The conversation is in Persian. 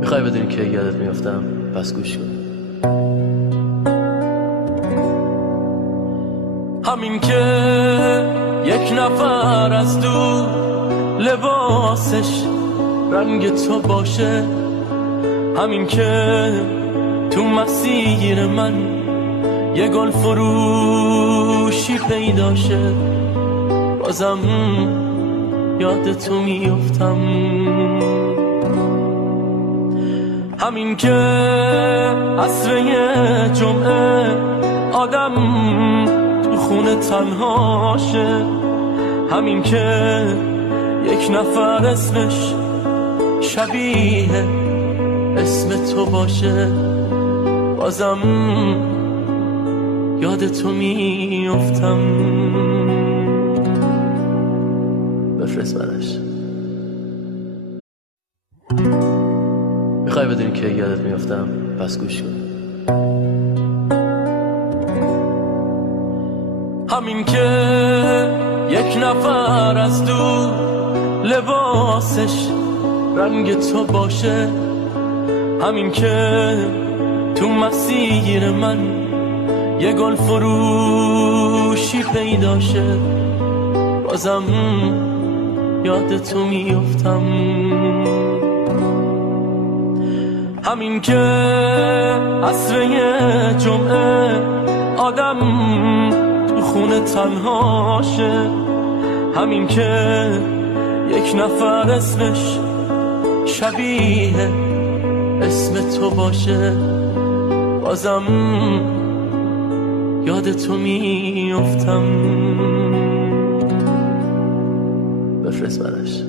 میخوای بدونی که یادت میافتم؟ پس گوش کن. همین که یک نفر از دور لباسش رنگ تو باشه، همین که تو مسیر من یه گل فروشی پیدا شه، بازم یاد تو میافتم. همین که عصر جمعه آدم تو خونه تنهاشه، همین که یک نفر اسمش شبیه اسم تو باشه، بازم یاد تو میافتم. بفرست برش. میخوای بدونی که یادت میافتم؟ پس گوش کن. همین که یک نفر از دور لباسش رنگ تو باشه، همین که تو مسیر من یه گل فروشی پیدا شه، بازم یاد تو میافتم. همین که عصر جمعه آدم تو خونه تنهاشه، همین که یک نفر اسمش شبیه اسم تو باشه، بازم یاد تو میافتم. بفرست برش.